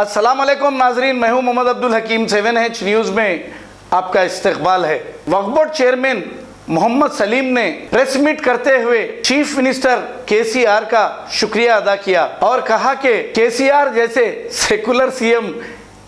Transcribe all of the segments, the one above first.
अस्सलाम वालेकुम नाजरीन, मैं हूं मोहम्मद अब्दुल हकीम। 7H न्यूज़ में आपका इस्तकबाल है। वक्फ बोर्ड चेयरमैन मोहम्मद सलीम ने प्रेस मीट करते हुए चीफ मिनिस्टर केसीआर का शुक्रिया अदा किया और कहा कि केसीआर जैसे सेकुलर सीएम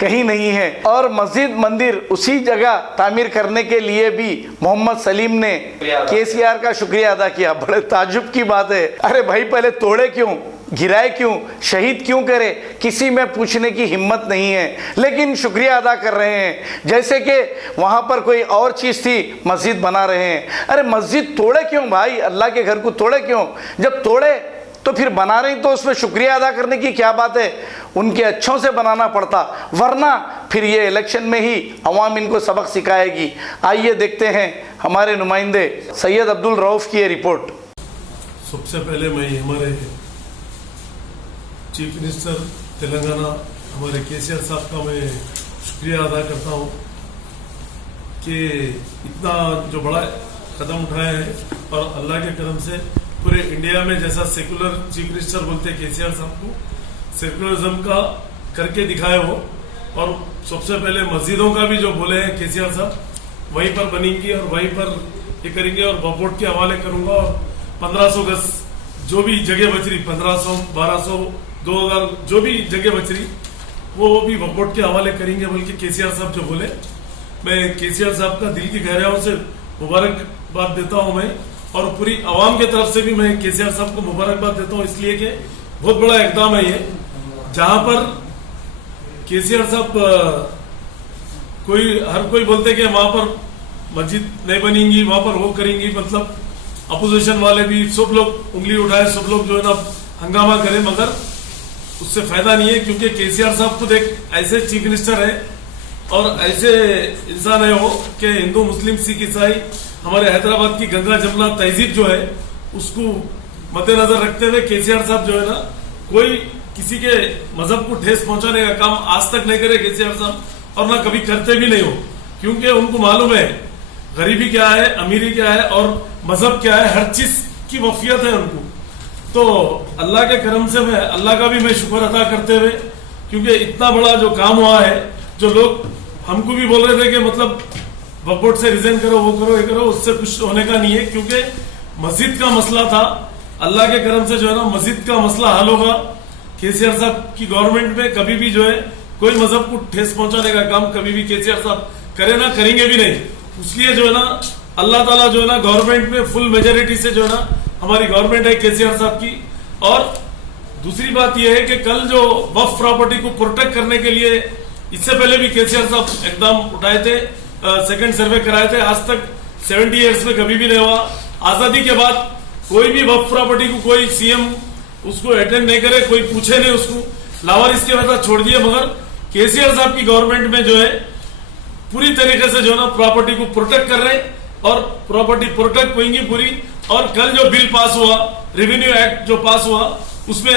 कहीं नहीं है और मस्जिद मंदिर उसी जगह तामीर करने के लिए भी मोहम्मद सलीम ने केसीआर का शुक्रिया अदा किया। बड़े ताजुब की बात है। अरे भाई, पहले तोड़े क्यों, गिराए क्यों, शहीद क्यों करे, किसी में पूछने की हिम्मत नहीं है, लेकिन शुक्रिया अदा कर रहे हैं जैसे कि वहाँ पर कोई और चीज़ थी, मस्जिद बना रहे हैं। अरे मस्जिद तोड़े क्यों भाई, अल्लाह के घर को तोड़े क्यों? जब तोड़े तो फिर बना रहे तो उसमें शुक्रिया अदा करने की क्या बात है? उनके अच्छों से बनाना पड़ता, वरना फिर ये इलेक्शन में ही अवाम इनको सबक सिखाएगी। आइए देखते हैं हमारे नुमाइंदे सैयद अब्दुल रऊफ की ये रिपोर्ट। सबसे पहले मैं हमारे चीफ मिनिस्टर तेलंगाना हमारे केसीआर साहब का मैं शुक्रिया अदा करता हूँ कि इतना जो बड़ा कदम उठाए हैं और अल्लाह के करम से पूरे इंडिया में जैसा सेकुलर चीफ मिनिस्टर बोलते हैं केसीआर साहब को, सेकुलरिज्म का करके दिखाए हो। और सबसे पहले मस्जिदों का भी जो बोले हैं केसीआर साहब वहीं पर बनेंगी और वहीं पर ये करेंगे और वक्फ बोर्ड के हवाले करूंगा। और 1500 गज जो भी जगह बच रही, 1500, 1200, 2000 जो भी जगह बच रही वो भी वक्फ बोर्ड के हवाले करेंगे, बल्कि केसीआर साहब जो बोले। मैं केसीआर साहब का दिल की गहराइयों से मुबारकबाद देता हूं मैं, और पूरी आवाम की तरफ से भी मैं केसीआर साहब को मुबारकबाद देता हूं, इसलिए कि बहुत बड़ा इकदाम है ये। जहां पर केसीआर साहब हर कोई बोलते कि वहां पर मस्जिद नहीं बनेंगी, वहां पर वो करेंगी, मतलब अपोजिशन वाले भी सब लोग उंगली उठाए, सब लोग जो है ना हंगामा करें, मगर उससे फायदा नहीं है। क्योंकि केसीआर साहब खुद एक ऐसे चीफ मिनिस्टर है और ऐसे इंसान है वो कि हिंदू मुस्लिम सिख ईसाई हमारे हैदराबाद की गंगा जमुना तहजीब जो है उसको मद्देनजर रखते हुए केसीआर साहब जो है ना कोई किसी के मजहब को ठेस पहुंचाने का काम आज तक नहीं करे केसीआर साहब, और ना कभी करते भी नहीं हो। क्योंकि उनको मालूम है गरीबी क्या है, अमीरी क्या है और मजहब क्या है, हर चीज की वफियत है उनको। तो अल्लाह के करम से मैं अल्लाह का भी मैं शुक्र अदा करते हुए, क्योंकि इतना बड़ा जो काम हुआ है, जो लोग हमको भी बोल रहे थे कि मतलब वक्फ बोर्ड से रिजाइन करो, वो करो, ये करो, उससे कुछ होने का नहीं है। क्योंकि मस्जिद का मसला था, अल्लाह के करम से जो है ना मस्जिद का मसला हल होगा। केसीआर साहब की गवर्नमेंट में कभी भी जो है कोई मजहब को ठेस पहुंचाने का काम कभी भी केसीआर साहब करे ना, करेंगे भी नहीं। इसलिए जो है ना अल्लाह ताला जो है ना गवर्नमेंट में फुल मेजोरिटी से जो है ना हमारी गवर्नमेंट है केसीआर साहब की। और दूसरी बात यह है कि कल जो वक्फ प्रॉपर्टी को प्रोटेक्ट करने के लिए इससे पहले भी केसीआर साहब एकदम उठाए थे, सेकंड सर्वे कराए थे, आज तक 70 ईयर्स में कभी भी नहीं हुआ। आजादी के बाद कोई भी वक्फ प्रॉपर्टी को कोई सीएम उसको अटेंड नहीं करे, कोई पूछे नहीं उसको, लावारिस के वजह छोड़ दिए। मगर केसीआर साहब की गवर्नमेंट में जो है पूरी तरीके से जो है ना प्रॉपर्टी को प्रोटेक्ट कर रहे और प्रॉपर्टी प्रोटेक्ट होंगी पूरी। और कल जो बिल पास हुआ, रेवेन्यू एक्ट जो पास हुआ, उसमें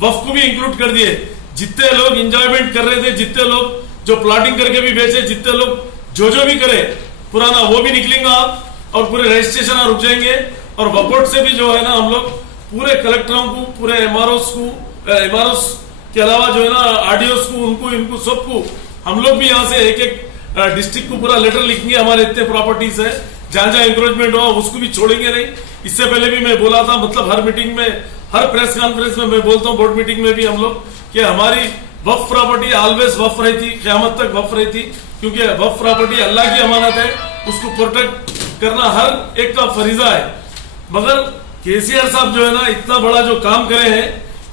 वक्फ को भी इंक्लूड कर दिए। जितने लोग इंजॉयमेंट कर रहे थे, जितने लोग जो प्लॉटिंग करके भी बेचे, जितने लोग जो भी करे पुराना वो भी निकलेंगे आप, और पूरे रजिस्ट्रेशन रुक जाएंगे। और वक्फ बोर्ड से भी जो है ना हम लोग पूरे कलेक्टरों को, पूरे एमआरओस के अलावा जो है ना आरडीओस को, उनको इनको सबको हम लोग भी यहाँ से एक एक डिस्ट्रिक्ट को पूरा लेटर लिखेंगे, हमारे इतने प्रॉपर्टीज है, जहां जहां इंक्रोचमेंट हुआ उसको भी छोड़ेंगे नहीं। इससे पहले भी मैं बोला था, मतलब हर मीटिंग में, हर प्रेस कॉन्फ्रेंस में मैं बोलता हूँ, बोर्ड मीटिंग में भी हम लोग, कि हमारी वक्फ प्रॉपर्टी ऑलवेज वक्फ रही थी, क़यामत तक वक्फ रही थी। क्योंकि वक्फ प्रॉपर्टी अल्लाह की अमानत है, उसको प्रोटेक्ट करना हर एक का फरीजा है। मगर केसीआर साहब जो है ना इतना बड़ा जो काम करे हैं,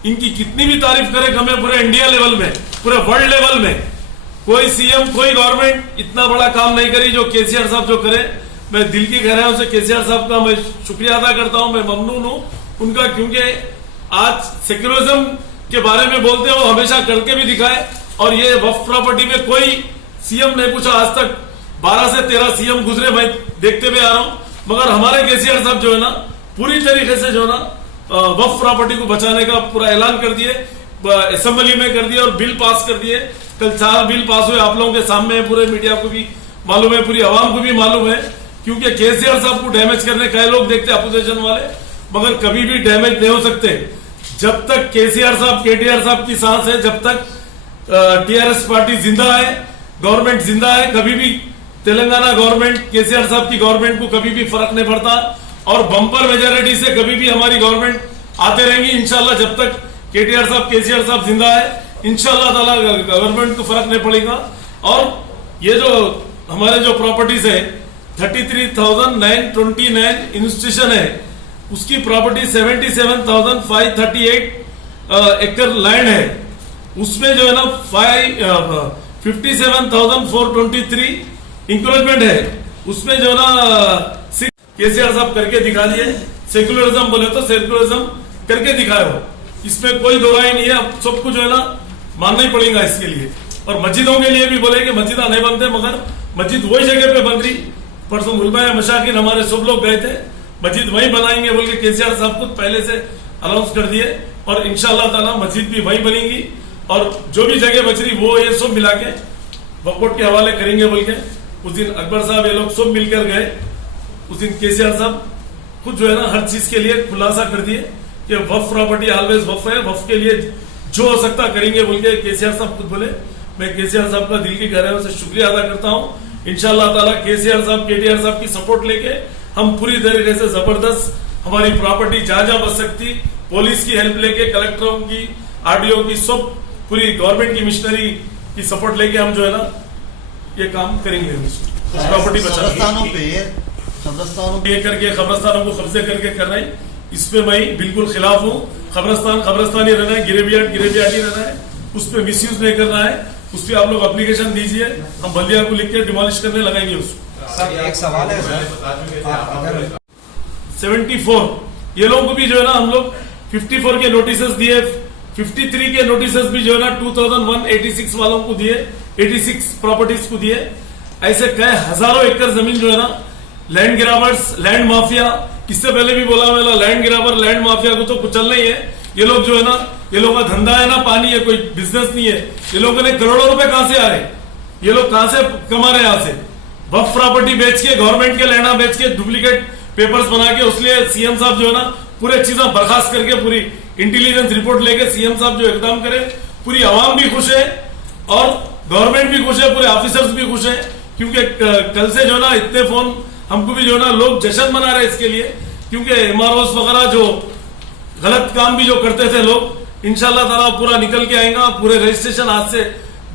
इनकी कितनी भी तारीफ करे कम है। पूरे इंडिया लेवल में, पूरे वर्ल्ड लेवल में कोई सीएम, कोई गवर्नमेंट इतना बड़ा काम नहीं करी जो केसीआर साहब जो करे। मैं दिल की गहराइयों से केसीआर साहब का मैं शुक्रिया अदा करता हूं, मैं ममनून हूं उनका। क्योंकि आज सेक्युलरिज्म के बारे में बोलते हो, हमेशा करके भी दिखाए। और ये वक्फ प्रॉपर्टी में कोई सीएम नहीं पूछा आज तक, 12 से 13 सीएम गुजरे, मैं देखते हुए आ रहा हूं। मगर हमारे केसीआर साहब जो है ना पूरी तरीके से जो है ना वक्फ प्रॉपर्टी को बचाने का पूरा ऐलान कर दिए, असेंबली में कर दिया और बिल पास कर दिए। कल 4 बिल पास हुए, आप लोगों के सामने है, पूरे मीडिया को भी मालूम है, पूरी आवाम को भी मालूम है। क्योंकि केसीआर साहब को डैमेज करने कई लोग देखते अपोजिशन वाले, मगर कभी भी डैमेज नहीं हो सकते। जब तक केसीआर साहब, केटीआर साहब की सांस है, जब तक टीआरएस पार्टी जिंदा है, गवर्नमेंट जिंदा है। कभी भी तेलंगाना गवर्नमेंट, केसीआर साहब की गवर्नमेंट को कभी भी फर्क नहीं पड़ता और बम्पर मेजोरिटी से कभी भी हमारी गवर्नमेंट आते रहेंगी इंशाल्लाह। जब तक केटीआर साहब, केसीआर साहब जिंदा है, इंशाल्लाह ताला गवर्नमेंट को फर्क नहीं पड़ेगा। और ये जो हमारे जो प्रॉपर्टीज है 33,929 इंस्टीट्यूशन है, उसकी प्रॉपर्टी 77,538 एकड़ लैंड है। उसमें जो है ना 57,423 इंक्रोचमेंट है। उसमें जो है ना केसीआर साहब करके दिखा दिए। सेक्युलरिज्म बोले तो सेक्युलरिज्म करके दिखाए हो, इसमें कोई दो राय नहीं है। अब सबको जो है ना मानना ही पड़ेगा इसके लिए। और मस्जिदों के लिए भी बोले कि मस्जिद नहीं बनते, मगर मस्जिद वही जगह पे बन रही। परसों मुलबा मशाकिन हमारे सब लोग गए थे, मस्जिद वहीं बनाएंगे बोल के केसीआर साहब खुद पहले से अनाउंस कर दिए। और इंशाल्लाह ताला मस्जिद भी वहीं बनेगी। और जो भी जगह बच रही वो ये सब मिला के वक्फ बोर्ड के हवाले करेंगे बोल के उस दिन अकबर साहब ये लोग सब मिलकर गए। उस दिन केसीआर साहब खुद जो है ना हर चीज के लिए खुलासा कर दिए कि वक्फ प्रॉपर्टी ऑलवेज वक्फ है, वक्फ के लिए जो हो सकता करेंगे बोल के केसीआर साहब खुद बोले। मैं केसीआर साहब का दिल की गहराइयों से शुक्रिया अदा करता हूं। इंशाल्लाह ताला केसीआर साहब, केटीआर साहब की सपोर्ट लेके हम पूरी तरीके से जबरदस्त हमारी प्रॉपर्टी जहां जहां बच सकती, पुलिस की हेल्प लेके, कलेक्टरों की, आरडीओ की, सब पूरी गवर्नमेंट की मिशनरी की सपोर्ट लेके हम जो है ना ये काम करेंगे। प्रॉपर्टी बचाने ये करके खबरस्तानों को कब्जे करके कर रहे हैं, इस पे मैं बिल्कुल खिलाफ हूँ। खबरस्तान ही रहना है, गिरेबियाट ही रहना है, उस पर मिसयूज नहीं करना है। उस पर आप लोग एप्लीकेशन दीजिए, हम बल्दिया को लिख के डिमोलिश करने लगाएंगे उसको। सर एक सवाल है सर, 74 ये लोगों को भी जो है ना हम लोग 54 के नोटिस दिए, 53 के नोटिस भी जो है ना 2186 वालों को दिए, 86 प्रॉपर्टीज को दिए। ऐसे कई हजारों एकड़ जमीन जो है ना लैंड ग्राबर्स, लैंड माफिया, इससे पहले भी बोला मैंने, लैंड ग्राबर, लैंड माफिया को तो कुछ चलना ही है। ये लोग जो है ना, ये लोगों का धंधा है ना, पानी है, कोई बिजनेस नहीं है। ये लोगों ने करोड़ों रुपए कहां से आ रहे, ये लोग कहां से कमा रहे, यहां से वक्फ प्रॉपर्टी बेच के, गवर्नमेंट के लैंड बेच के, डुप्लीकेट पेपर्स बना के। उसलिए सीएम साहब जो है ना पूरे चीजें बर्खास्त करके पूरी इंटेलिजेंस रिपोर्ट लेके सीएम साहब जो एकदम करे, पूरी आवाम भी खुश है और गवर्नमेंट भी खुश है, पूरे ऑफिसर्स भी खुश है। क्योंकि कल से जो है ना इतने फोन हमको भी जो है ना लोग जश्न मना रहे इसके लिए, क्योंकि एमआरओस वगैरह जो गलत काम भी जो करते थे लोग, इंशाल्लाह ताला पूरा निकल के आएगा। पूरे रजिस्ट्रेशन आज से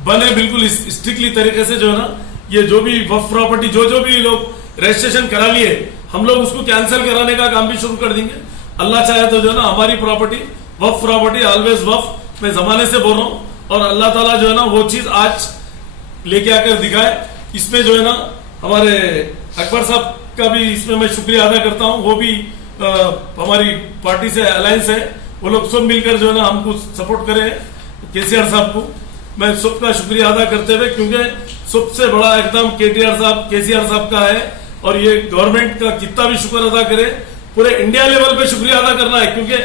बने बिल्कुल स्ट्रिक्टली तरीके से जो है ना, ये जो भी वक्फ प्रॉपर्टी जो भी लोग रजिस्ट्रेशन करा लिए, हम लोग उसको कैंसिल कराने का काम भी शुरू कर देंगे। अल्लाह चाहे तो जो है ना हमारी प्रॉपर्टी, वक्फ प्रॉपर्टी ऑलवेज वक्फ, मैं जमाने से बोल रहा हूँ। और अल्लाह ताला जो है ना वो चीज आज लेके आकर दिखाए। इसमें जो है ना हमारे अकबर साहब का भी इसमें मैं शुक्रिया अदा करता हूँ। वो भी हमारी पार्टी से अलायंस है, वो लोग सब मिलकर जो है ना हमको सपोर्ट करे, केसीआर साहब को मैं सबका शुक्रिया अदा करते हुए, क्योंकि सबसे बड़ा एकदम केटीआर साहब, केसीआर साहब का है। और ये गवर्नमेंट का कितना भी शुक्र अदा करे, पूरे इंडिया लेवल पे शुक्रिया अदा करना है। क्योंकि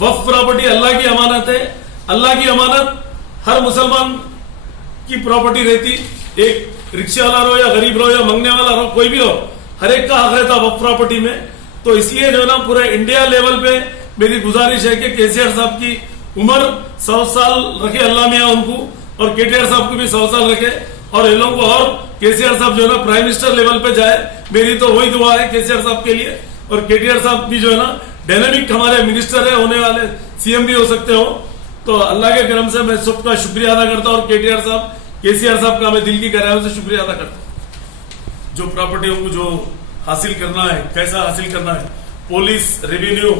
वक्फ प्रॉपर्टी अल्लाह की अमानत है, अल्लाह की अमानत हर मुसलमान की प्रॉपर्टी रहती। एक रिक्शा वाला रहो या गरीब रहो या मंगने वाला रहो, कोई भी हो, हर एक का हक रहता वक्फ प्रॉपर्टी में। तो इसलिए जो है ना पूरे इंडिया लेवल पे मेरी गुजारिश है कि केसीआर साहब की उम्र 100 साल रखे अल्लाह मियाँ उनको, और केटीआर साहब को भी 100 साल रखे, और इन लोगों को, और केसीआर साहब जो है ना प्राइम मिनिस्टर लेवल पे जाए, मेरी तो वही दुआ है केसीआर साहब के लिए। और केटीआर साहब भी जो है ना डायनामिक हमारे मिनिस्टर है, होने वाले सीएम भी हो सकते हो। तो अल्लाह के करम से मैं सबका शुक्रिया अदा करता हूँ। और केटीआर साहब, केसीआर साहब का मैं दिल की गहराइयों से शुक्रिया अदा करता हूँ। जो प्रॉपर्टियों को जो हासिल करना है, कैसा हासिल करना है, पुलिस, रेवेन्यू,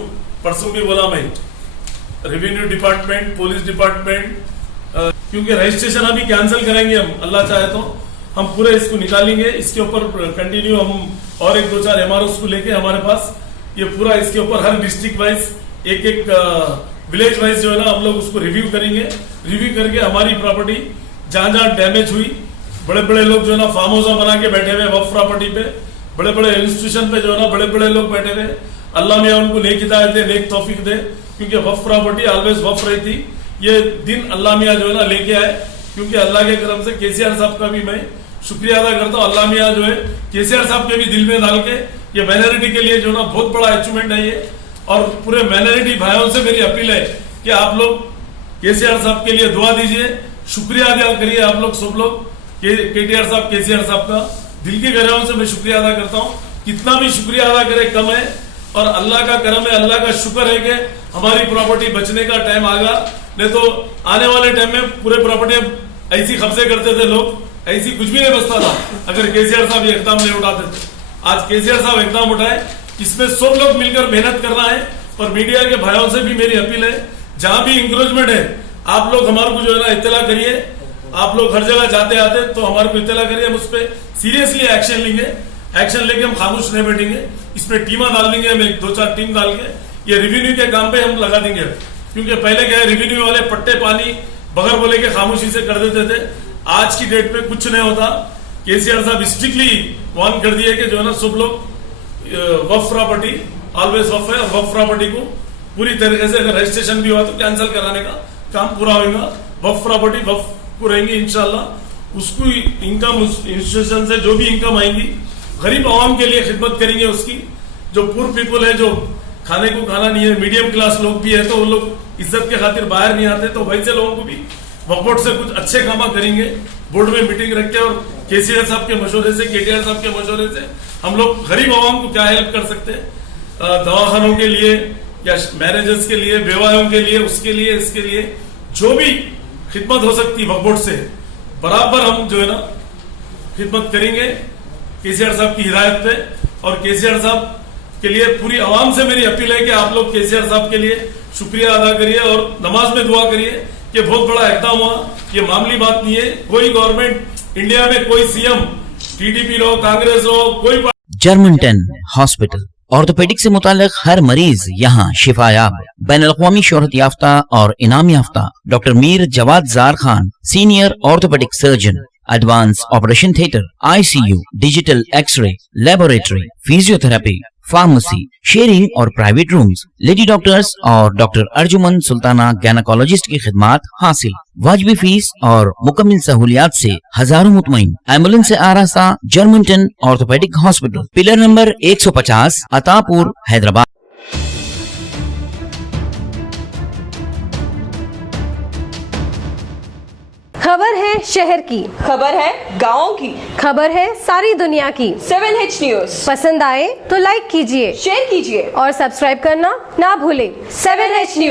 परसों भी बोला मैं, रेवेन्यू डिपार्टमेंट, पुलिस डिपार्टमेंट, क्योंकि रजिस्ट्रेशन अभी कैंसिल कराएंगे हम, अल्लाह चाहे तो हम पूरे इसको निकालेंगे। इसके ऊपर कंटिन्यू हम और 1-2-4 एमआरओ को लेके हमारे पास ये पूरा इसके ऊपर हर डिस्ट्रिक्ट वाइज, एक विलेज वाइज जो है ना हम लोग उसको रिव्यू करेंगे। रिव्यू करके हमारी प्रॉपर्टी जहां जहां डैमेज हुई, बड़े बड़े लोग जो है ना फार्म हाउस बना के बैठे हुए वक्फ प्रॉपर्टी पे, बड़े बड़े इंस्टीट्यूशन पे जो है ना बड़े बड़े लोग बैठे हुए, अल्लाह मियाँ उनको नेक हिदायत दे, नेक तौफीक दे। क्योंकि वक्फ प्रॉपर्टी ऑलवेज वक्फ रहती, ये दिन अल्लाह मियाँ जो है ना लेके आए। क्योंकि अल्लाह के करम से केसीआर साहब का भी मैं शुक्रिया अदा करता हूँ। अल्लाह मियाँ जो है केसीआर साहब के भी दिल में डाल के, ये माइनॉरिटी के लिए जो ना बहुत बड़ा अचीवमेंट है ये। और पूरे माइनॉरिटी भाइयों से मेरी अपील है कि आप लोग केसीआर साहब के लिए दुआ दीजिए, शुक्रिया अदा करिए आप लोग सब लोग, केटीआर साहब, केसीआर साहब का दिल की गहराइयों से मैं शुक्रिया अदा करता हूँ। कितना भी शुक्रिया अदा करे कम है, और अल्लाह का करम है, अल्लाह का शुक्र है कि हमारी प्रॉपर्टी बचने का टाइम आ गया। नहीं तो आने वाले टाइम में पूरे प्रॉपर्टी ऐसी कब्जे करते थे लोग, ऐसी कुछ भी नहीं बचता था अगर केसीआर साहब ये इकदाम नहीं उठाते थे। आज केसीआर साहब इकदाम उठाए, इसमें सब लोग मिलकर मेहनत करना है। और मीडिया के भाइयों से भी मेरी अपील है, जहां भी इंक्रोचमेंट है आप लोग हमारे को जो है ना इत्तला करिए। आप लोग हर जगह जाते आते तो हमारे को इत्तला करिए, हम उस पर सीरियसली एक्शन लेंगे। एक्शन लेके हम खामोश नहीं बैठेंगे, इसमें टीमा डाल देंगे, हम 2-4 टीम डाल के ये रेवेन्यू के काम पे हम लगा देंगे। क्योंकि पहले क्या है, रेवेन्यू वाले पट्टे पानी बगैर बोले के खामोशी से कर देते थे। आज की डेट में कुछ नहीं होता। केसीआर साहब स्ट्रिक्टली वार्न कर दिए कि जो है ना सब लोग वफ प्रॉपर्टी ऑलवेज वफ है, और वफ प्रॉपर्टी को पूरी तरीके से अगर रजिस्ट्रेशन भी हुआ तो कैंसिल कराने का काम पूरा होगा। वफ प्रॉपर्टी वफ को रहेंगी इंशाल्लाह। उसको इनकम इंस्टीट्यूशन से जो भी इनकम आएंगी गरीब आवाम के लिए खिदमत करेंगे। उसकी जो पुअर पीपल है, जो खाने को खाना नहीं है, मीडियम क्लास लोग भी है, तो वो लोग इज्जत के खातिर बाहर नहीं आते, तो वैसे लोगों को भी वक्फ बोर्ड से कुछ अच्छे काम करेंगे। बोर्ड में मीटिंग रख के और केसीआर साहब के मशवरे से, केटीआर साहब के मशवरे से हम लोग गरीब आवाम को क्या हेल्प कर सकते हैं, दवाखानों के लिए या मैरिजेस के लिए, विवाहों के लिए, उसके लिए, इसके लिए जो भी खिदमत हो सकती है वक्फ बोर्ड से बराबर हम जो है ना खिदमत करेंगे केसीआर साहब की हिदायत पे। और केसीआर साहब के लिए पूरी आवाम से मेरी अपील है कि आप लोग केसीआर साहब के लिए शुक्रिया अदा करिए और नमाज में दुआ करिए कि बहुत बड़ा इक़दाम हुआ। ये मामूली बात नहीं है। कोई गवर्नमेंट इंडिया में, कोई सीएम टीडीपी हो, कांग्रेस हो, कोई जर्मनटन हॉस्पिटल ऑर्थोपेडिक से मुताल्लिक हर मरीज यहाँ शिफायाब। बैनुल-अक़वामी शोहरत याफ्ता और इनाम याफ्ता doctor Mir Jawad Zar Khan, senior orthopaedic surgeon, advance operation theatre, ICU, digital x ray, laboratory, physiotherapy, pharmacy, sharing और प्राइवेट रूम्स, लेडी डॉक्टर्स और डॉक्टर अर्जुमन सुल्ताना गायनेकोलॉजिस्ट की खिदमात हासिल। वाजिबी फीस और मुकम्मल सहूलियात से हजारों मुतमईन। एम्बुलेंस से आरास्ता Germanten orthopaedic hospital, pillar number 150, Attapur, Hyderabad. खबर है शहर की, खबर है गाँव की, खबर है सारी दुनिया की। 7H न्यूज पसंद आए तो लाइक कीजिए, शेयर कीजिए और सब्सक्राइब करना ना भूलें। 7H news.